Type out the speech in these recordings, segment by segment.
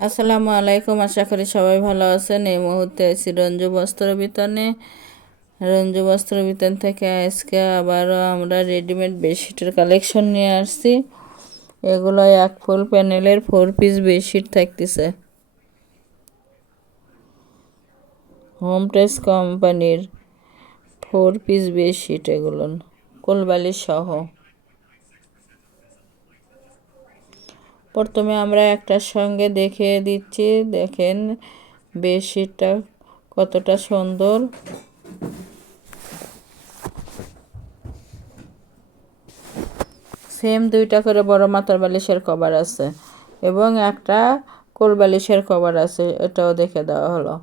আসসালামু আলাইকুম, আশা করি সবাই ভালো আছেন। এই মুহূর্তে আছি রঞ্জু বস্ত্র বিতানে। রঞ্জু বস্ত্র বিতান থেকে আজকে আবারও আমরা রেডিমেড বেডশিটের কালেকশন নিয়ে আসছি। এগুলো এক ফুল প্যানেলের 4 পিস বেডশিট থাকতেছে। হোম টেক্স কোম্পানির 4 পিস বেডশিট, এগুলো কোলবালিশ সহ। প্রথমে আমরা একটার সঙ্গে দেখিয়ে দিচ্ছি, দেখেন বেডশিটটা কতটা সুন্দর। সেম 2টা করে বড় মাথার বালিশের কভার আছে এবং একটা কোল বালিশের কভার আছে, এটাও দেখে দেওয়া হলো।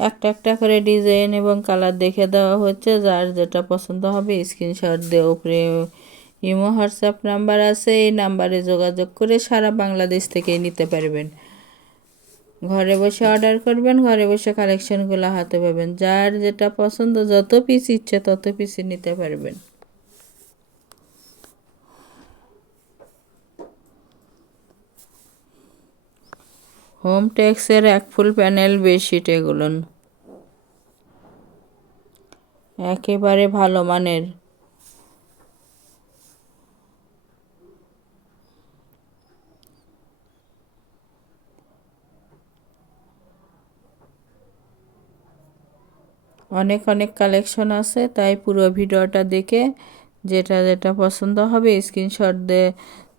একটা একটা করে ডিজাইন এবং কালার দেখে দেওয়া হচ্ছে। যার যেটা পছন্দ হবে স্ক্রিনশট দিয়ে উপরে ইমো হোয়াটসঅ্যাপ নাম্বার আছে, এই নাম্বারে যোগাযোগ করে সারা বাংলাদেশ থেকেই নিতে পারবেন। ঘরে বসে অর্ডার করবেন, ঘরে বসে কালেকশনগুলো হাতে পাবেন। যার যেটা পছন্দ, যত পিস ইচ্ছে তত পিসই নিতে পারবেন। হোম টেক্সের এক ফুল প্যানেল বেডশিট, এগুলো একেবারে ভালো মানের। অনেক অনেক কালেকশন আছে, তাই পুরো ভিডিওটা দেখে যেটা যেটা পছন্দ হবে স্ক্রিনশট দিয়ে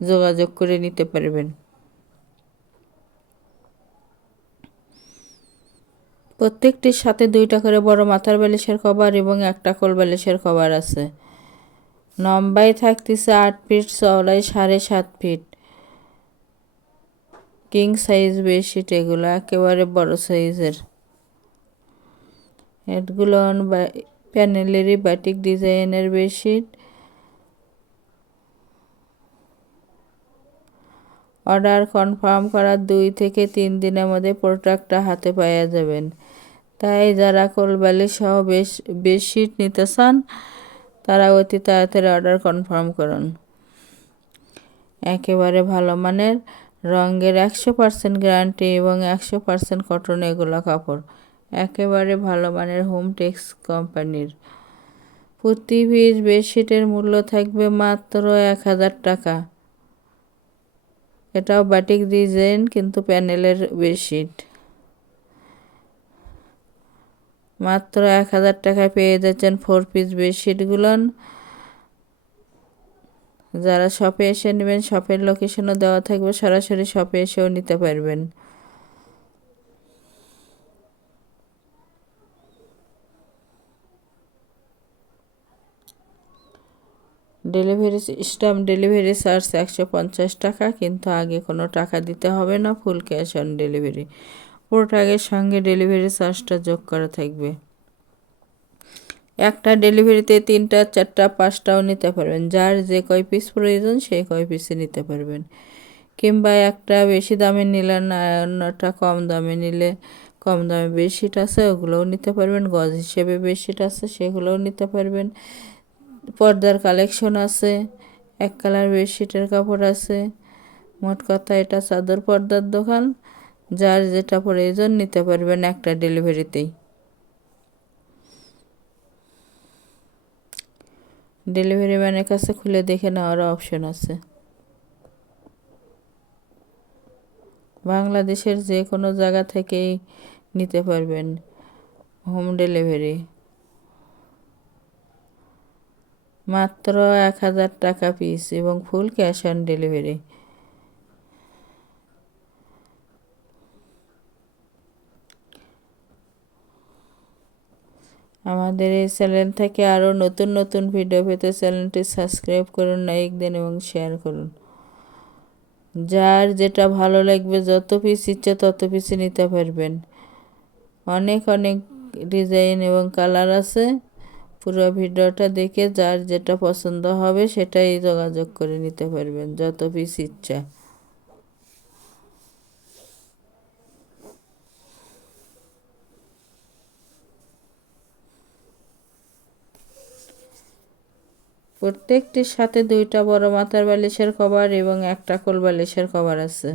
যোগাযোগ করে নিতে পারবেন। প্রত্যেকটির সাথে 2টা করে বড় মাথার বালিশের কভার এবং একটা কোল বালিশের কভার আছে। লম্বাই থাকতেছে 8 ফিট, চওড়াই 7.5 ফিট। কিং সাইজ বেডশিট, এগুলো একেবারে বড় সাইজের। এগুলো প্যানেলেরই বাটিক ডিজাইনের বেডশিট। অর্ডার কনফার্ম করার 2 থেকে 3 দিনের মধ্যে প্রোডাক্টটা হাতে পাওয়া যাবেন। তাই যারা কোলবালিশ সহ বেডশিট নিতে চান তারা অতি তাড়াতাড়ি অর্ডার কনফার্ম করুন। একেবারে ভালো মানের, রঙের 100% গ্যারান্টি এবং 100% কটন এগুলো কাপড়। একেবারে ভালো মানের হোম টেক্স কোম্পানির। প্রতি পিস বেডশিটের মূল্য থাকবে মাত্র 1000 টাকা। এটাও বাটিক ডিজাইন কিন্তু প্যানেলের বেডশিট। মাত্র 1000 টাকায় পেয়ে যাচ্ছেন 4 পিস বেডশিটগুলো। যারা শপে এসে নেবেন, শপের লোকেশনও দেওয়া থাকবে, সরাসরি শপে এসেও নিতে পারবেন। ডেলিভারি সিস্টেম, ডেলিভারি চার্জ 150 টাকা, কিন্তু আগে কোনো টাকা দিতে হবে না, ফুল ক্যাশ অন ডেলিভারি। প্রোডাক্টের সঙ্গে ডেলিভারি চার্জটা যোগ করা থাকবে। একটা ডেলিভারিতে 3টা 4টা 5টাও নিতে পারবেন। যার যে কয় পিস প্রয়োজন সেই কয় পিসে নিতে পারবেন। কিংবা একটা বেশি দামে নিলে না, অন্যটা কম দামে নিলে কম দামে বেডশিট আছে, ওগুলোও নিতে পারবেন। গজ হিসেবে বেডশিট আছে, সেগুলোও নিতে পারবেন। পর্দার কালেকশন আছে, এক কালার বেডশিটের কাপড় আছে। মোট কথা এটা চাদর পর্দার দোকান। যার যেটা প্রয়োজন নিতে পারবেন একটা ডেলিভারিতেই। ডেলিভারি ম্যানের কাছে খুলে দেখে নেওয়ারও অপশন আছে। বাংলাদেশের যে কোনো জায়গা থেকেই নিতে পারবেন হোম ডেলিভারি। মাত্র 1000 টাকা পিস এবং ফুল ক্যাশ অন ডেলিভারি। আমাদের এই চ্যানেল থেকে আরও নতুন নতুন ভিডিও পেতে চ্যানেলটি সাবস্ক্রাইব করুন, লাইক দিন এবং শেয়ার করুন। যার যেটা ভালো লাগবে, যত পিস ইচ্ছে তত পিসই নিতে পারবেন। অনেক অনেক ডিজাইন এবং কালার আছে। পুরো ভিডিওটা দেখে যার যেটা পছন্দ হবে সেটাই যোগাযোগ করে নিতে পারবেন, যত পিস ইচ্ছা। প্রত্যেকটির সাথে 2টা বড় মাথার বালিশের কভার এবং একটা কোল বালিশের কভার আছে।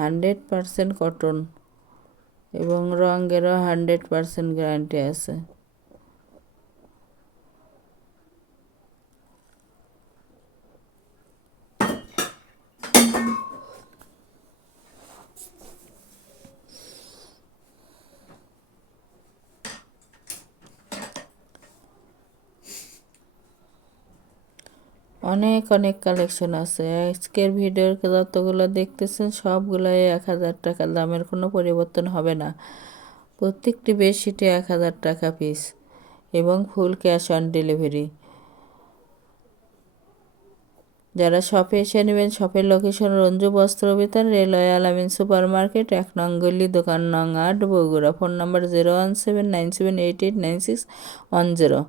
হান্ড্রেড পারসেন্ট কটন এবং রঙেরও 100% গ্যারান্টি আছে। অনেক অনেক কালেকশন আছে। আজকের ভিডিওর যতগুলো দেখতেছেন সবগুলোই 1000 টাকা দামের, কোনো পরিবর্তন হবে না। প্রত্যেকটি বেডশিটে 1000 টাকা পিস এবং ফুল ক্যাশ অন ডেলিভারি। যারা শপে এসে নেবেন, শপের লোকেশন রঞ্জু বস্ত্র বিতান, রেলওয়ে আলামিন সুপার মার্কেট, 1 নং গলি, দোকান নং 8, বগুড়া। Phone number 01797889610।